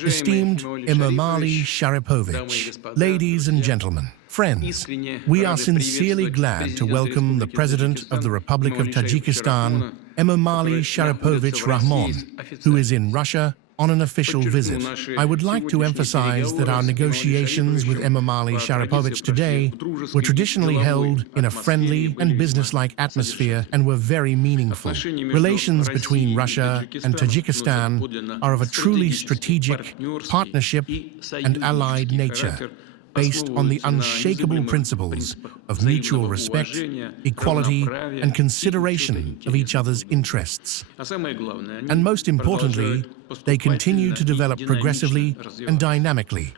Esteemed Emomali Sharipovich, ladies and gentlemen, friends, we are sincerely glad to welcome the President of the Republic of Tajikistan, Emomali Sharipovich Rahmon, who is in Russia on an official visit. I would like to emphasize that our negotiations with Emomali Sharipovich today were traditionally held in a friendly and business-like atmosphere and were very meaningful. Relations between Russia and Tajikistan are of a truly strategic, partnership and allied nature, based on the unshakable principles of mutual respect, equality, and consideration of each other's interests. And most importantly, they continue to develop progressively and dynamically.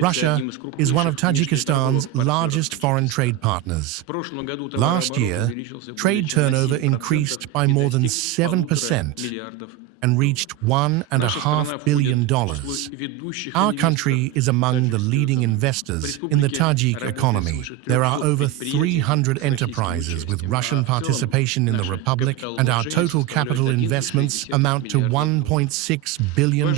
Russia is one of Tajikistan's largest foreign trade partners. Last year, trade turnover increased by more than 7%. And reached $1.5 billion. Our country is among the leading investors in the Tajik economy. There are over 300 enterprises with Russian participation in the Republic, and our total capital investments amount to $1.6 billion.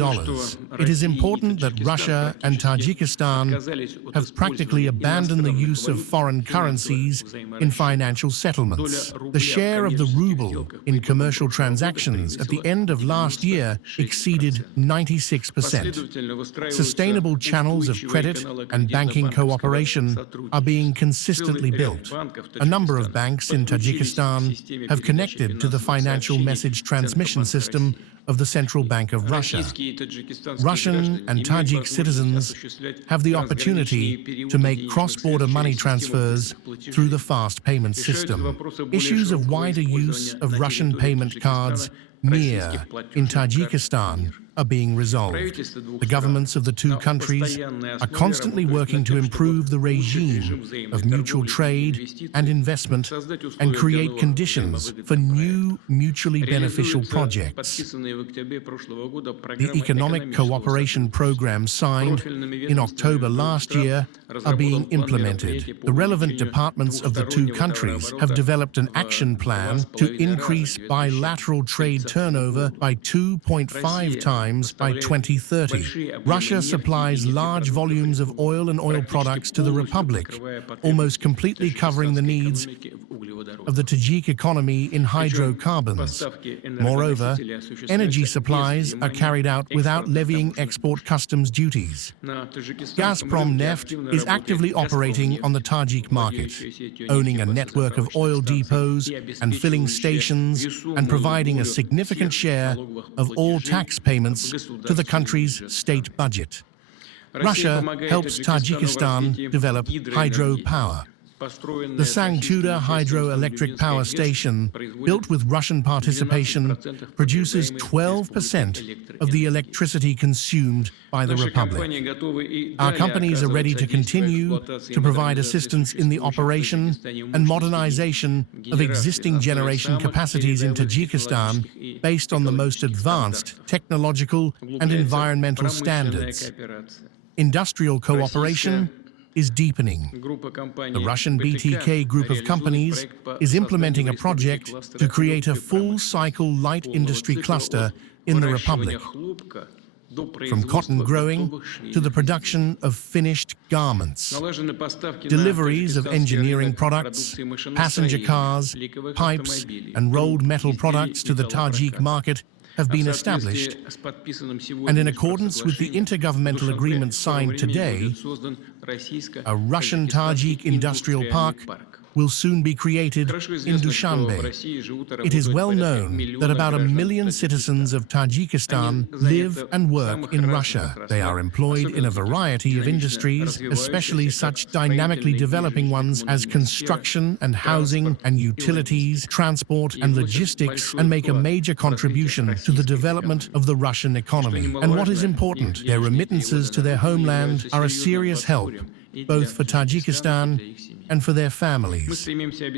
It is important that Russia and Tajikistan have practically abandoned the use of foreign currencies in financial settlements. The share of the ruble in commercial transactions at the end of last year exceeded 96%. Sustainable channels of credit and banking cooperation are being consistently built. A number of banks in Tajikistan have connected to the financial message transmission system of the Central Bank of Russia. Russian and Tajik citizens have the opportunity to make cross-border money transfers through the fast payment system. Issues of wider use of Russian payment cards near in Tajikistan are being resolved. The governments of the two countries are constantly working to improve the regime of mutual trade and investment and create conditions for new mutually beneficial projects. The economic cooperation programs signed in October last year are being implemented. The relevant departments of the two countries have developed an action plan to increase bilateral trade turnover by 2.5 times by 2030. Russia supplies large volumes of oil and oil products to the Republic, almost completely covering the needs of the Tajik economy in hydrocarbons. Moreover, energy supplies are carried out without levying export customs duties. Gazprom Neft is actively operating on the Tajik market, owning a network of oil depots and filling stations and providing a significant share of all tax payments to the country's state budget. Russia helps Tajikistan develop hydropower. The Sangtuda hydroelectric power station, built with Russian participation, produces 12% of the electricity consumed by the Republic. Our companies are ready to continue to provide assistance in the operation and modernization of existing generation capacities in Tajikistan based on the most advanced technological and environmental standards. Industrial cooperation is deepening. The Russian BTK group of companies is implementing a project to create a full-cycle light industry cluster in the Republic, from cotton growing to the production of finished garments. Deliveries of engineering products, passenger cars, pipes, and rolled metal products to the Tajik market have been established, and in accordance with the intergovernmental agreement signed today, a Russian Tajik industrial park will soon be created in Dushanbe. It is well known that about 1 million citizens of Tajikistan live and work in Russia. They are employed in a variety of industries, especially such dynamically developing ones as construction and housing and utilities, transport and logistics, and make a major contribution to the development of the Russian economy. And what is important, their remittances to their homeland are a serious help, both for Tajikistan and for their families.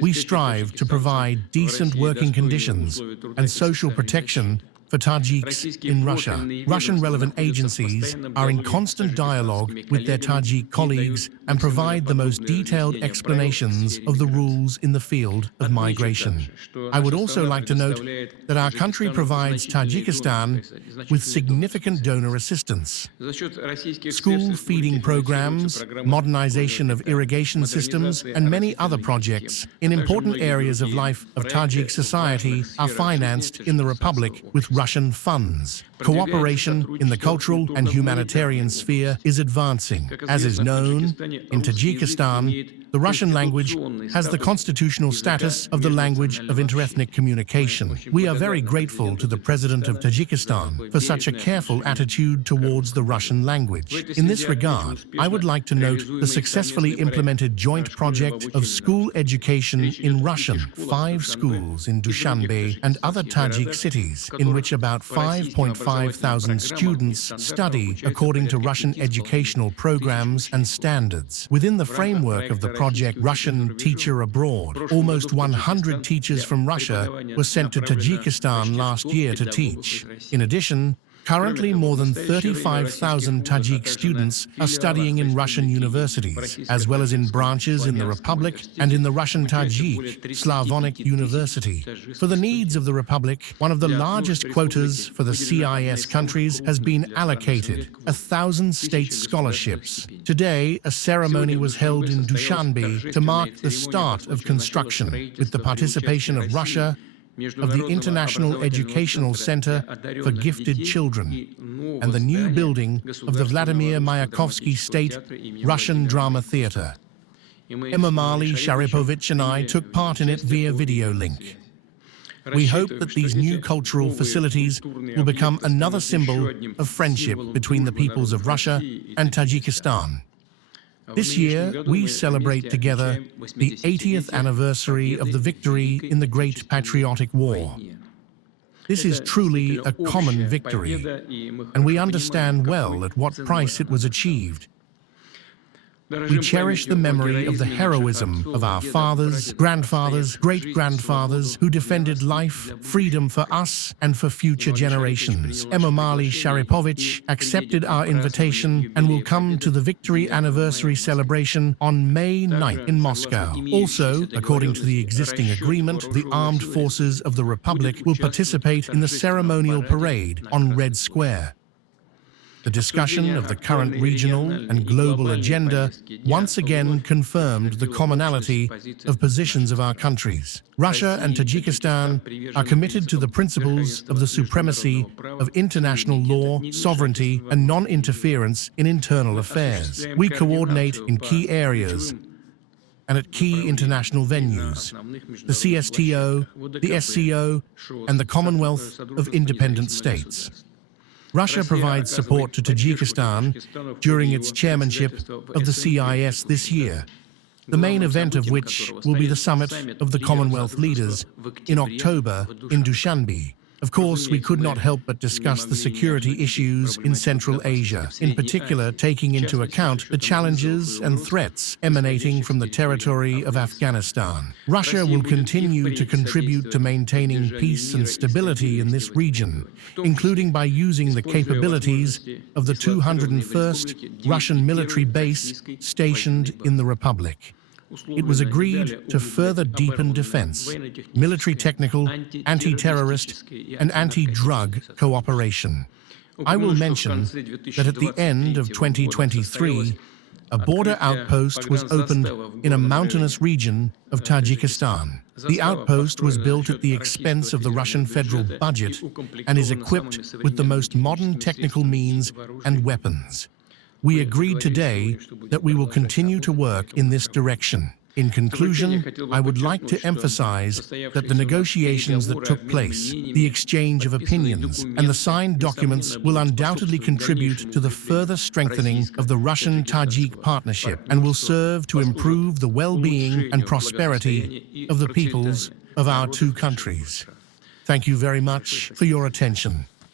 We strive to provide decent working conditions and social protection For Tajiks in Russia, Russian-relevant agencies are in constant dialogue with their Tajik colleagues and provide the most detailed explanations of the rules in the field of migration. I would also like to note that our country provides Tajikistan with significant donor assistance. School feeding programs, modernization of irrigation systems, and many other projects in important areas of life of Tajik society are financed in the Republic with Russian funds. Cooperation in the cultural and humanitarian sphere is advancing. As is known, in Tajikistan, the Russian language has the constitutional status of the language of interethnic communication. We are very grateful to the President of Tajikistan for such a careful attitude towards the Russian language. In this regard, I would like to note the successfully implemented joint project of school education in Russian, 5 schools in Dushanbe and other Tajik cities, in which about 5.5 thousand students study according to Russian educational programs and standards. Within the framework of the project Russian Teacher Abroad, almost 100 teachers from Russia were sent to Tajikistan last year to teach. In addition, currently, more than 35,000 Tajik students are studying in Russian universities, as well as in branches in the Republic and in the Russian Tajik Slavonic University. For the needs of the Republic, one of the largest quotas for the CIS countries has been allocated, 1,000 state scholarships. Today, a ceremony was held in Dushanbe to mark the start of construction, with the participation of Russia, of the International Educational Center for Gifted Children, and the new building of the Vladimir Mayakovsky State Russian Drama Theater. Emomali Sharipovich and I took part in it via video link. We hope that these new cultural facilities will become another symbol of friendship between the peoples of Russia and Tajikistan. This year, we celebrate together the 80th anniversary of the victory in the Great Patriotic War. This is truly a common victory, and we understand well at what price it was achieved. We cherish the memory of the heroism of our fathers, grandfathers, great-grandfathers who defended life, freedom for us and for future generations. Emomali Sharipovich accepted our invitation and will come to the victory anniversary celebration on May 9th in Moscow. Also, according to the existing agreement, the armed forces of the Republic will participate in the ceremonial parade on Red Square. The discussion of the current regional and global agenda once again confirmed the commonality of positions of our countries. Russia and Tajikistan are committed to the principles of the supremacy of international law, sovereignty, and non-interference in internal affairs. We coordinate in key areas and at key international venues, the CSTO, the SCO, and the Commonwealth of Independent States. Russia provides support to Tajikistan during its chairmanship of the CIS this year, the main event of which will be the summit of the Commonwealth leaders in October in Dushanbe. Of course, we could not help but discuss the security issues in Central Asia, in particular taking into account the challenges and threats emanating from the territory of Afghanistan. Russia will continue to contribute to maintaining peace and stability in this region, including by using the capabilities of the 201st Russian military base stationed in the Republic. It was agreed to further deepen defense, military technical, anti-terrorist, and anti-drug cooperation. I will mention that at the end of 2023, a border outpost was opened in a mountainous region of Tajikistan. The outpost was built at the expense of the Russian federal budget and is equipped with the most modern technical means and weapons. We agreed today that we will continue to work in this direction. In conclusion, I would like to emphasize that the negotiations that took place, the exchange of opinions, and the signed documents will undoubtedly contribute to the further strengthening of the Russian-Tajik partnership and will serve to improve the well-being and prosperity of the peoples of our two countries. Thank you very much for your attention.